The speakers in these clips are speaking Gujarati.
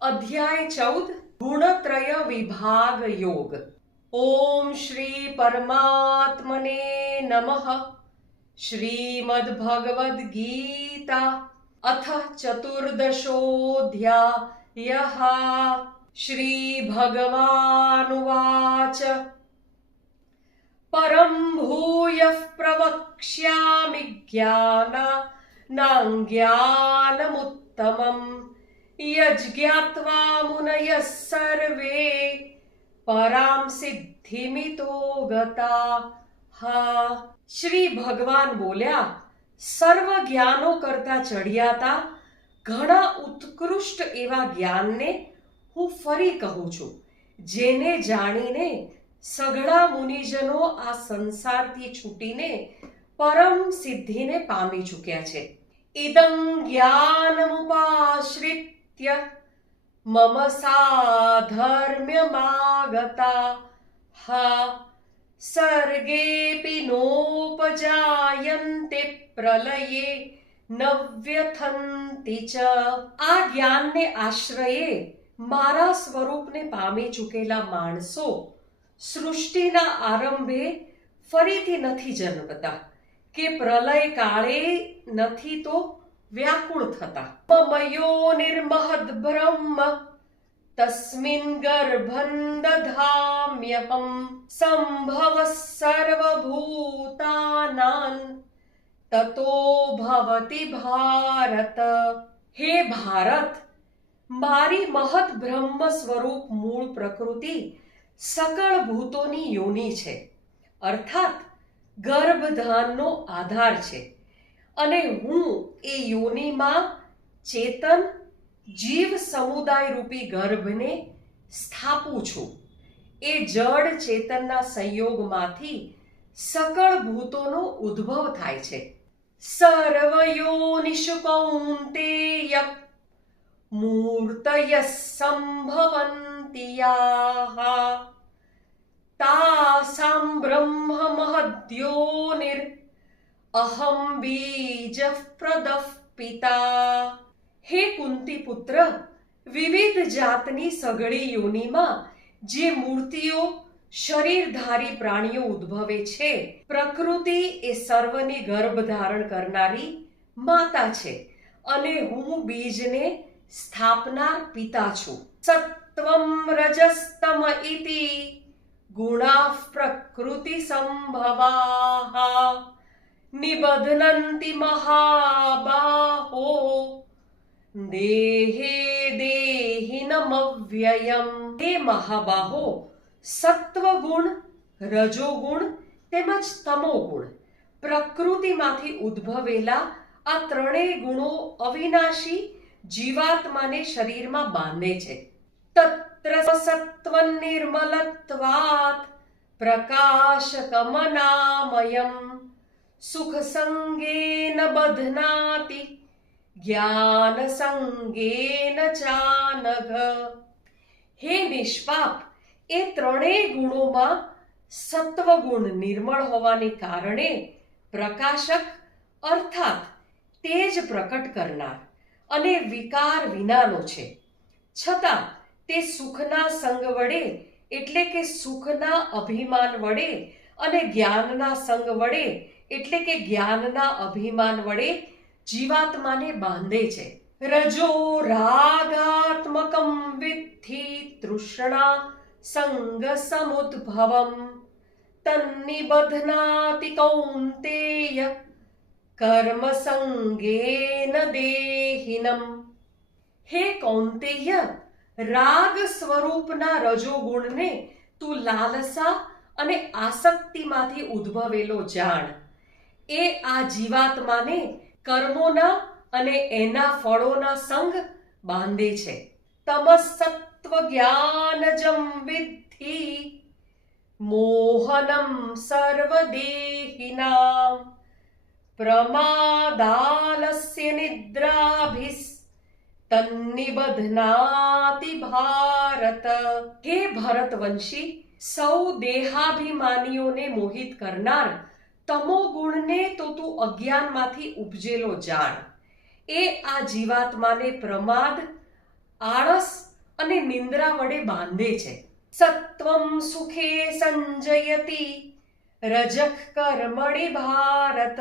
अध्याय 14 गुणत्रय विभाग योग। ओम श्री परमात्मने नमः। श्रीमद्भगवद गीता अथ चतुर्दशोऽध्यायः। श्री भगवानुवाच परं भूयः प्रवक्ष्यामि ज्ञानाज्ञानमुत्तमम् यज्ञात्वा मुनयः सर्वे परां सिद्धिमितो गताः। શ્રી ભગવાન બોલ્યા, સર્વ જ્ઞાનો કરતા ચડિયાતા ઘણા ઉત્કૃષ્ટ એવા જ્ઞાનને હું ફરી કહું છું, જેને જાણીને સઘળા મુનિજનો આ સંસારથી છૂટીને પરમ સિદ્ધિને પામી ચૂક્યા છે. ઇદં જ્ઞાનમુપાશ્રિત્ય મમ સાધર્મ્યમાગતા સર્ગેપી નોપજાયન્તે પ્રલયે નવ્યથંતિ ચ. આ જ્ઞાનને આશ્રયે મારા સ્વરૂપને પામી ચૂકેલા માણસો સૃષ્ટિના આરંભે ફરીથી નથી જન્મતા કે પ્રલય કાળે નથી તો વ્યાકુળ થતા. મયો નિર્મહદ બ્રહ્મ તસ્મિન ગર્ભં દધામ્યહમ સંભવ સર્વભૂતાનાં તતો ભવતિ ભારત. હે ભારત, મારી મહદ બ્રહ્મ સ્વરૂપ મૂળ પ્રકૃતિ સકળ ભૂતોની યોનિ છે, અર્થાત ગર્ભધાનનો આધાર છે, અને હું એ યોનિમાં ચેતન જીવ સમુદાય રૂપી ગર્ભને સ્થાપું છું. એ જડ ચેતનના સંયોગમાંથી સકળ ભૂતોનો ઉદ્ભવ થાય છે. સર્વયોનિષુ કૌન્તેય મૂર્તયઃ સંભવન્તિ યાઃ તાસાં બ્રહ્મ મહદ્યોનિર અહં બીજઃ પ્રદઃ પિતા. હે કુંતી પુત્ર, વિવિધ જાતની સઘળી યોનિમાં જે મૂર્તિઓ શરીરધારી પ્રાણીઓ ઉદ્ભવે છે, પ્રકૃતિ એ સર્વની ગર્ભ ધારણ કરનારી માતા છે, અને હું બીજને સ્થાપનાર પિતા છું. સત્વમ રજસ્તમ ઇતિ ગુણાઃ પ્રકૃતિ સંભવાઃ નિબધ્નન્તિ મહાબાહો દેહે દેહિનમવ્યયમ. હે મહાબાહો, સત્વગુણ, રજોગુણ તેમજ તમોગુણ પ્રકૃતિમાંથી ઉદ્ભવેલા આ ત્રણેય ગુણો અવિનાશી જીવાત્માને શરીરમાં બાંધે છે. તત્ર સત્વં નિર્મલત્વાત પ્રકાશકમનામયમ સુખ સંગેન બધ્નાતિ જ્ઞાન સંગેન ચાનઘ. હે નિષ્પાપ, એ ત્રણેય ગુણોમાં સત્વગુણ નિર્મળ હોવાને કારણે પ્રકાશક અર્થાત તેજ પ્રકટ કરનાર અને વિકાર વિનાનો છે, છતાં તે સુખના સંગ વડે એટલે કે સુખના અભિમાન વડે અને જ્ઞાનના સંગ વડે એટલે કે જ્ઞાનના અભિમાન વડે જીવાત્માને બાંધે છે. રજો રાગાત્મકમ વિદ્ધિ તૃષ્ણા સંગ સમુદ્ભવમ તન્નિબધ્નાતિ કૌન્તેય કર્મ સંગેન દેહિનમ. હે કૌન્તેય, રાગ સ્વરૂપના રજોગુણને તું લાલસા અને આસક્તિમાંથી ઉદ્ભવેલો જાણ. એ આ જીવાત્માને કર્મોના અને એના ફળોના સંગ બાંધે છે. તમસત્વ જ્ઞાનજમ વિદ્ધિ મોહનમ સર્વદેહિનામ પ્રમાદાલસ્ય નિદ્રાભિસ તન્નિબધ્નાતિ ભારત. હે ભરતવંશી, સૌ દેહાભિમાનીઓને મોહિત કરનાર તમો ગુણને તો તું અજ્ઞાનમાંથી ઉપજેલો જાણ. એ આ જીવાત્માને પ્રમાદ, આળસ અને નિંદ્રા વડે બાંધે છે. સત્વમ સુખે સંજયતિ રજઃ કર્મણિ ભારત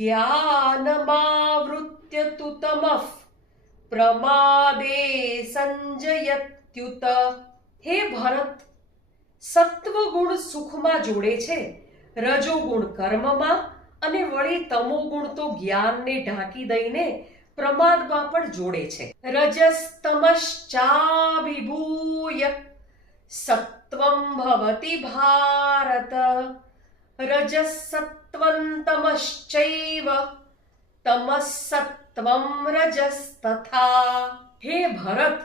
જ્ઞાનમાવૃત્ય તુ તમઃ પ્રમાદે સંજયત્યુત. હે ભરત, સત્વગુણ સુખમાં જોડે છે, રજોગુણ કર્મમાં, અને વળી તમોગુણ તો જ્ઞાનને ઢાંકી દઈને પ્રમાદમાં પણ જોડે છે. રજસ્તમશ્ચાભિભૂય સત્વં ભવતિ ભારત રજસત્વં તમશ્ચૈવ તમસત્વં રજಸ್ತથા. હે ભરત,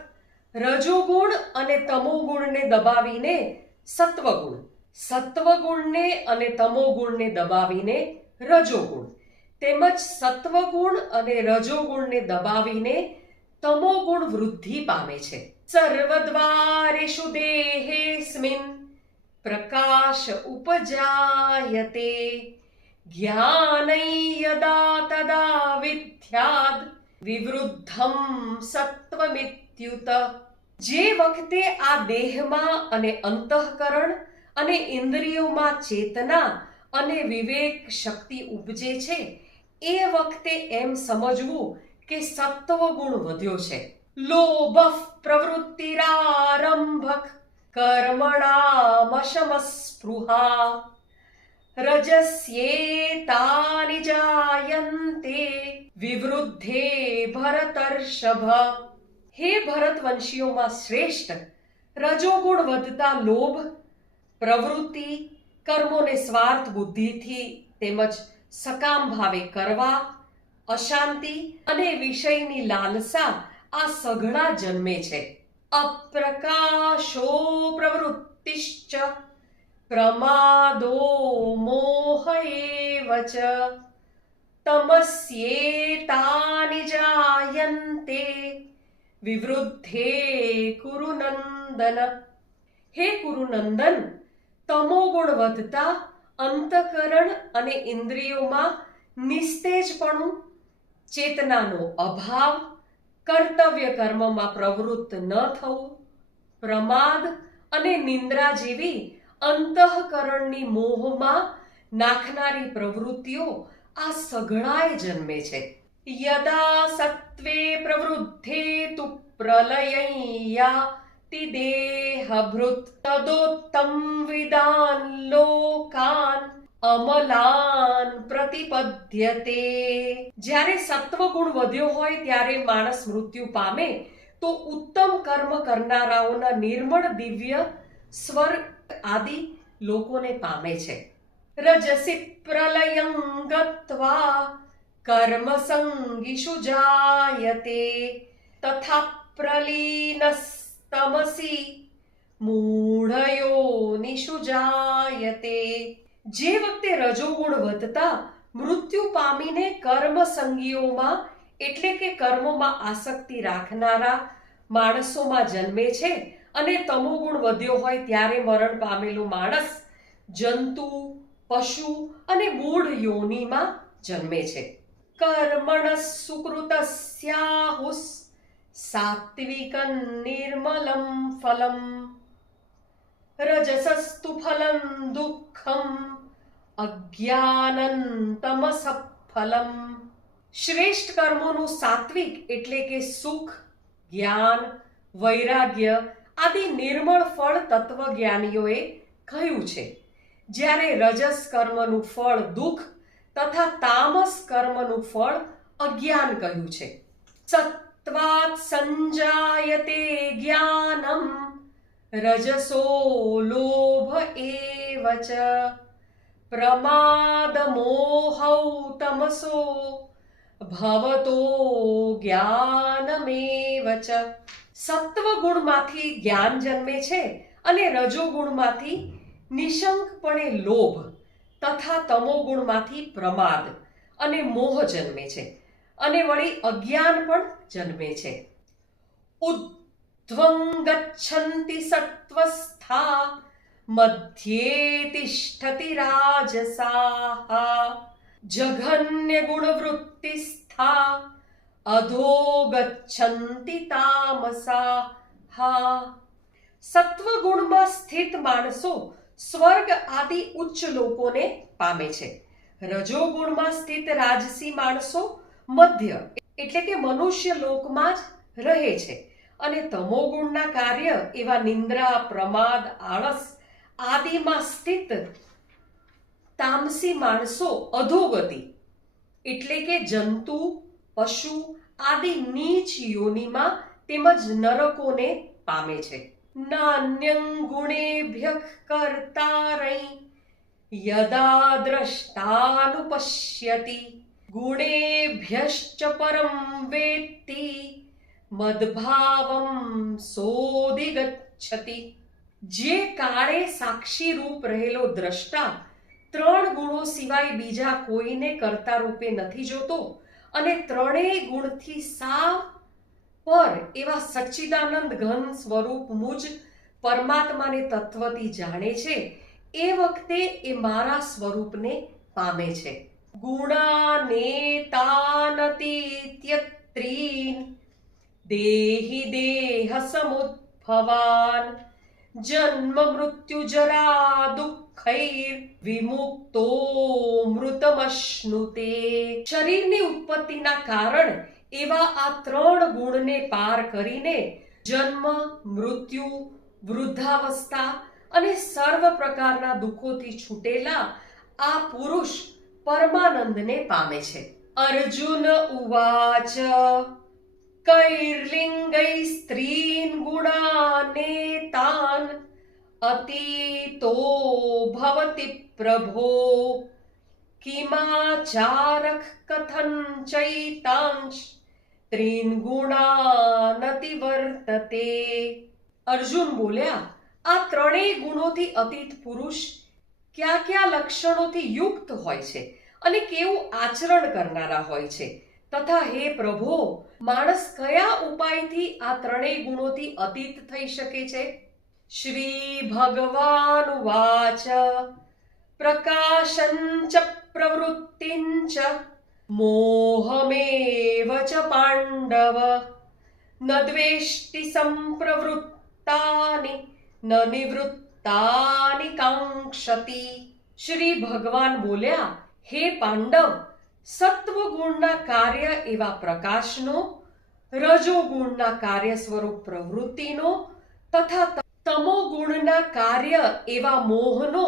રજોગુણ અને તમોગુણને દબાવીને સત્વગુણ, સત્વગુણને અને તમોગુણને દબાવીને રજોગુણ, તેમજ સત્વગુણ અને રજોગુણને દબાવીને તમોગુણ વૃદ્ધિ પામે છે. સર્વદ્વારેષુ દેહેસ્મિન પ્રકાશ ઉપજાયતે જ્ઞાનૈ યદા તદા વિદ્યાદ વિવૃદ્ધમ સત્વમિત્યુત. જે વખતે આ દેહમાં અને અંતઃકરણ અને ઇન્દ્રિયોમાં ચેતના અને વિવેક શક્તિ ઉપજે છે, એ વખતે એમ સમજવું કે સત્વગુણ વધ્યો છે. લોભઃ પ્રવૃત્તિરારંભક કર્મણામશમસ્પૃહા રજસ્યેતાનિ જાયન્તે વિવૃદ્ધે ભરતર્ષભ. હે ભરતવંશીઓમાં શ્રેષ્ઠ, રજોગુણ વધતા લોભ, પ્રવૃત્તિ, કર્મોને સ્વાર્થ બુદ્ધિથી તેમજ સકામ ભાવે કરવા, અશાંતિ અને વિષયની લાલસા આ સઘળા જન્મે છે. અપ્રકાશો પ્રવૃત્તિશ્ચ પ્રમાદો મોહ એવ ચ તમસ્યેતાનિ જાયન્તે વિવૃદ્ધે કુરુનંદન. હે કુરુનંદન, તમોગુણ વધતા અંતઃકરણ અને ઇન્દ્રિયોમાં નિસ્તેજપણું, ચેતનાનો અભાવ, કર્તવ્ય કર્મમાં પ્રવૃત્ત ન થવું, પ્રમાદ અને નિંદ્રા જેવી અંતઃકરણની મોહમાં નાખનારી પ્રવૃત્તિઓ આ સઘળાએ જન્મે છે. યદા સત્વે પ્રવૃદ્ધે તુ પ્રલયૈયાતિ દેહભૃત તદોત્તમ વિદાન લોકાન અમલાન પ્રતિપદ્યતે. જ્યારે સત્વગુણ વધ્યો હોય ત્યારે માણસ મૃત્યુ પામે તો ઉત્તમ કર્મ કરનારાઓના નિર્મળ દિવ્ય સ્વર્ગ આદિ લોકોને પામે છે. રજસી પ્રલયં ગત્વા કર્મ સંગીષુ જાયતે તથા પ્રલીનસ્તમસી મૂઢયોનિષુ જાયતે. જે વખતે રજોગુણ વધતા મૃત્યુ પામીને કર્મ સંગીઓમાં એટલે કે કર્મોમાં આસક્તિ રાખનારા માણસોમાં જન્મે છે, અને તમોગુણ વધ્યો હોય ત્યારે મરણ પામેલો માણસ જંતુ, પશુ અને મૂઢ યોનિમાં જન્મે છે. કર્મણ સુકૃતસ્યાહુસ સાત્વિકં નિર્મલમ ફલમ રજસસ્તુ ફલં દુઃખમ અજ્ઞાનં તમસઃ ફલમ. શ્રેષ્ઠ કર્મોનું સાત્વિક એટલે કે સુખ, જ્ઞાન, વૈરાગ્ય આદિ નિર્મળ ફળ તત્વજ્ઞાનીઓએ કહ્યું છે, જ્યારે રજસ કર્મનું ફળ દુઃખ તથા તામસ કર્મનું ફળ અજ્ઞાન કહ્યું છે. સત્વાત સંજાયતે જ્ઞાનમ રજસો લોભ એવ ચ પ્રમાદ મોહૌ તમસો ભવતો જ્ઞાનમેવ ચ. સત્વગુણમાંથી જ્ઞાન જન્મે છે અને રજોગુણમાંથી નિશંકપણે લોભ તથા તમોગુણમાંથી પ્રમાદ અને મોહ જન્મે છે, અને વળી અજ્ઞાન પણ જન્મે છે. ઉદ્ધ્વં ગચ્છન્તિ સત્વસ્થા મધ્યે તિષ્ઠતિ રાજસાઃ જઘન્ય ગુણવૃત્તિસ્થા અધો ગચ્છન્તિ તામસાઃ હા, સત્વગુણમાં સ્થિત માણસો સ્વર્ગ આદિ ઉચ્ચ લોકોને પામે છે. રજોગુણમાં સ્થિત રાજસી માણસો મધ્ય એટલે કે મનુષ્ય લોકમાં જ રહે છે અને તમોગુણના કાર્ય એવા નિંદ્રા, પ્રમાદ, આળસ આદિમાં સ્થિત તામસી માણસો અધોગતિ એટલે કે જંતુ, પશુ આદિ નીચ યોનિમાં તેમજ નરકોને પામે છે. નાન્યં ગુણેભ્યઃ કર્તારૈ યદા દ્રષ્ટાનુપશ્યતિ ગુણેભ્યશ્ચ પરમ વેત્તિ મદ્ભાવં સોધિગચ્છતિ. જે કાળે સાક્ષી રૂપ રહેલો દ્રષ્ટા 3 ગુણો સિવાય બીજા કોઈને કર્તા રૂપે નથી જોતો અને 3 ગુણથી સાવ પર એવા સચ્ચિદાનંદ ઘન સ્વરૂપ મુજ પરમાત્માને તત્વથી જાણે છે, એ વખતે એ મારા સ્વરૂપને પામે છે. ગુણાનેતાનતીત્યત્રીન દેહી દેહ સમુદ્ભવાન જન્મ મૃત્યુ જરા દુઃખૈર વિમુક્તો મૃતમશ્નુતે. શરીરની ઉત્પત્તિના કારણ એવા આ 3 ગુણને પાર કરીને જન્મ, મૃત્યુ, વૃદ્ધાવસ્થા અને સર્વ પ્રકારના દુઃખોથી છૂટેલા આ પુરુષ પરમાનંદને પામે છે. અર્જુન ઉવાચ કૈર્લિંગૈ સ્ત્રીન ગુણાનેતાન અતીતો ભવતિ પ્રભો કિમાચારક કથન ચૈતાંશ ત્રીન ગુણાનતિ વર્તતે. અર્જુન બોલ્યા, આ 3 ગુણોથી અતીત પુરુષ કયા કયા લક્ષણોથી યુક્ત હોય છે અને કેવું આચરણ કરનારા હોય છે, તથા હે પ્રભો, માણસ કયા ઉપાયથી આ 3 ગુણોથી અતીત થઈ શકે છે? શ્રી ભગવાન વાચ પ્રકાશંચ પ્રવૃત્તિંચ મોહમેવ ચ પાંડવ ન દ્વેષ્ટિ સંપ્રવૃત્તાનિ ન નિવૃત્તાનિ કાંક્ષતિ. શ્રી ભગવાન બોલ્યા, હે પાંડવ, સત્વગુણના કાર્ય એવા પ્રકાશનો, રજોગુણના કાર્ય સ્વરૂપ પ્રવૃત્તિનો તથા તમોગુણના કાર્ય એવા મોહનો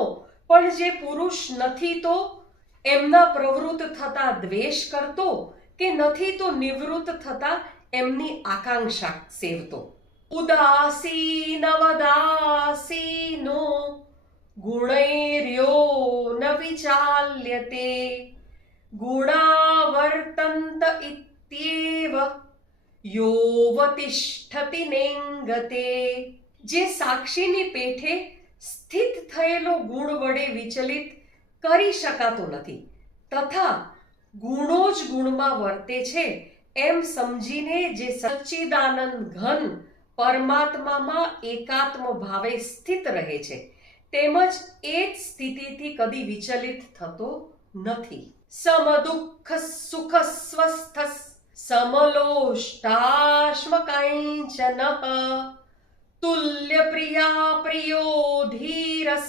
પણ જે પુરુષ નથી તો એમના પ્રવૃત્ત થતા દ્વેષ કરતો કે નથી તો નિવૃત્ત થતા એમની આકાંક્ષા સેવતો. ઉદાસીનવદાસીનો ગુણૈર્યો ન વિચાલ્યતે ગુણાવર્તંત ઇત્યેવ યોવતિષ્ઠતિ નેંગતે. જે સાક્ષીની પેઠે સ્થિત થયેલો ગુણ વડે વિચલિત કરી શકાતો નથી તથા ગુણો જ ગુણમાં વર્તે છે એમ સમજીને જે સચ્ચિદાનંદ ઘન પરમાત્મામાં એકાત્મ ભાવે સ્થિત રહે છે, તેમજ એ જ સ્થિતિથી કદી વિચલિત થતો નથી. સમદુઃખ સુખ સ્વસ્થ સમલોષ્ટાશ્મ કાંચનઃ તુલ્ય પ્રિયા પ્રિયો ધીરસ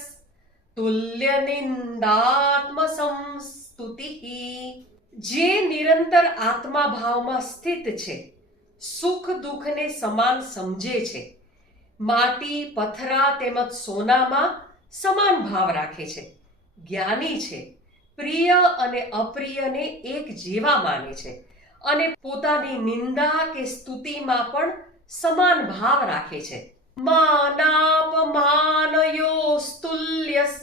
તુલ્ય નિંદાત્મ સંસ્તુતિ. જે નિરંતર આત્મા ભાવમાં સ્થિત છે, સુખ દુઃખને સમાન સમજે છે, માટી, પથરા તેમજ સોનામાં સમાન ભાવ રાખે છે, જ્ઞાની છે, પ્રિય અને અપ્રિયને એક જેવા માને છે અને પોતાની નિંદા કે સ્તુતિમાં પણ સમાન ભાવ રાખે છે. માનાપમાનયોસ્તુલ્યસ્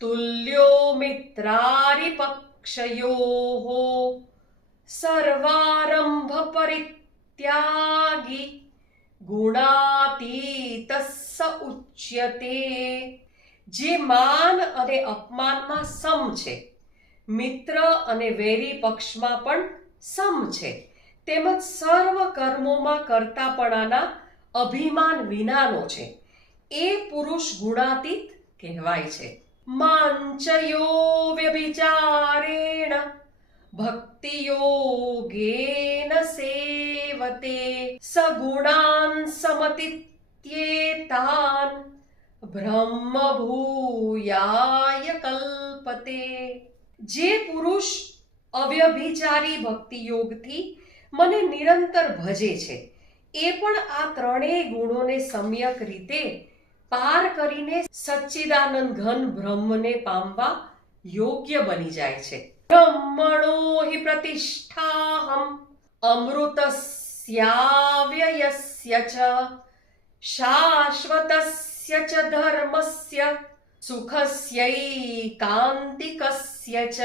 તુલ્યો મિત્રારિપક્ષયોઃ સર્વારંભ પરિત્યાગી ગુણાતીતઃ સ ઉચ્યતે. જે માન અને અપમાનમાં સમ છે, મિત્ર અને વૈરી પક્ષમાં પણ સમ છે, તેમજ સર્વ કર્મોમાં કર્તાપણાના અભિમાન વિનાનો છે, એ પુરુષ ગુણાતીત કહેવાય છે. માંચયો વ્યભિચારેણ ભક્તિ યોગેન સેવતે સગુણાન સમતીત્યાગી ઇત્યેતાન બ્રહ્મ ભૂયાય કલ્પતે. જે પુરુષ અવ્યભિચારી ભક્તિ યોગથી મને નિરંતર ભજે છે એ પણ આ ત્રણેય ગુણોને સમ્યક રીતે પાર કરીને સચ્ચિદાનંદ ઘન બ્રહ્મને પામવા યોગ્ય બની જાય છે. બ્રહ્મણો હિ પ્રતિષ્ઠાહમ અમૃતસ્યાવ્યયસ્ય ચ શાશ્વતસ્ય ચ ધર્મસ્ય સુખસ્યૈકાંતિકસ્ય ચ.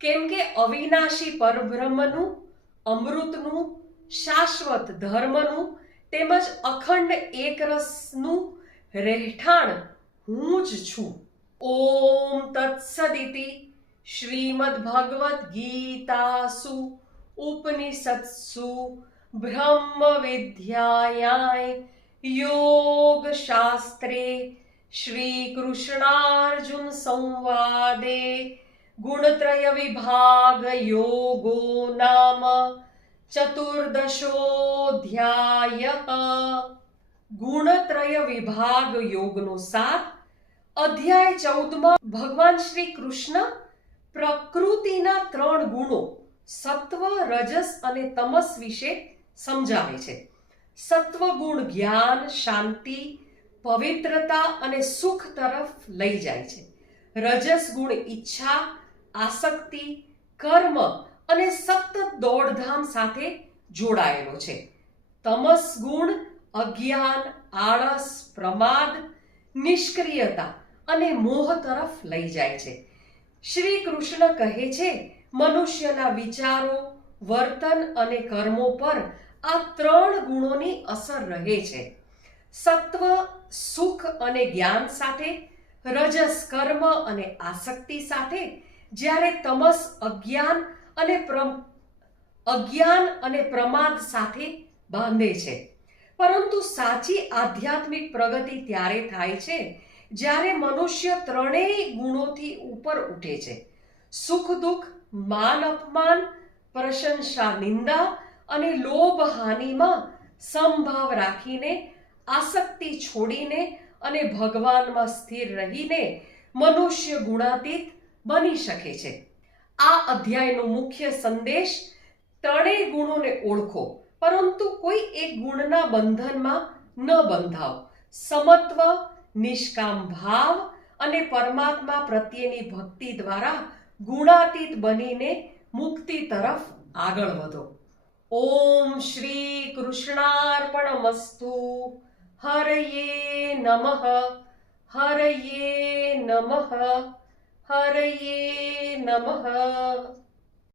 કેમ કે અવિનાશી પરબ્રહ્મનું, અમૃતનું, શાશ્વત ધર્મનું તેમજ અખંડ એકરસનું રહેઠાણ હું જ છું. ઓમ તત્સદિતિ શ્રીમદ્ ભગવદ્ ગીતાસુ ઉપનિષત્સુ બ્રહ્મ વિદ્યાયાય યોગ શાસ્ત્રે શ્રી કૃષ્ણાર્જુન સંવાદે ગુણત્રય વિભાગ યોગો નામ ચતુર્દશોધ્યાય. ગુણત્રય વિભાગ યોગનો સાર. અધ્યાય 14માં ભગવાન શ્રી કૃષ્ણ પ્રકૃતિના 3 ગુણો સત્વ, રજસ અને તમસ વિશે સમજાવે છે. સત્વ ગુણ જ્ઞાન, શાંતિ, પવિત્રતા અને સુખ તરફ લઈ જાય છે. રજસ ગુણ ઈચ્છા, આસક્તિ, કર્મ અને સતત દોડધામ સાથે જોડાયેલો છે. તમસ ગુણ અજ્ઞાન, આળસ, પ્રમાદ, નિષ્ક્રિયતા અને મોહ તરફ લઈ જાય છે. શ્રી કૃષ્ણ કહે છે મનુષ્યના વિચારો, વર્તન અને કર્મો પર આ 3 ગુણોની અસર રહે છે. સત્વ સુખ અને જ્ઞાન સાથે, રજસ કર્મ અને આસક્તિ સાથે, જ્યારે તમસ અજ્ઞાન અને પ્રમાદ સાથે બાંધે છે. પરંતુ સાચી આધ્યાત્મિક પ્રગતિ ત્યારે થાય છે જ્યારે મનુષ્ય 3 ગુણોથી ઉપર ઉઠે છે. સુખ દુઃખ, માન અપમાન, પ્રશંસા નિંદા અને લોભ હાનિમાં સમભાવ રાખીને, આસક્તિ છોડીને અને ભગવાનમાં સ્થિર રહીને મનુષ્ય ગુણાતીત બની શકે છે. આ અધ્યાયનો મુખ્ય સંદેશ 3 ગુણોને ઓળખો, પરંતુ કોઈ એક ગુણના બંધનમાં ન બંધાવ. સમત્વ, નિષ્કામ ભાવ અને પરમાત્મા પ્રત્યેની ભક્તિ દ્વારા ગુણાતીત બનીને મુક્તિ તરફ આગળ વધો. ઓમ શ્રી કૃષ્ણાર્પણમસ્તુ. હરયે નમઃ, હરયે નમઃ, હરયે નમઃ.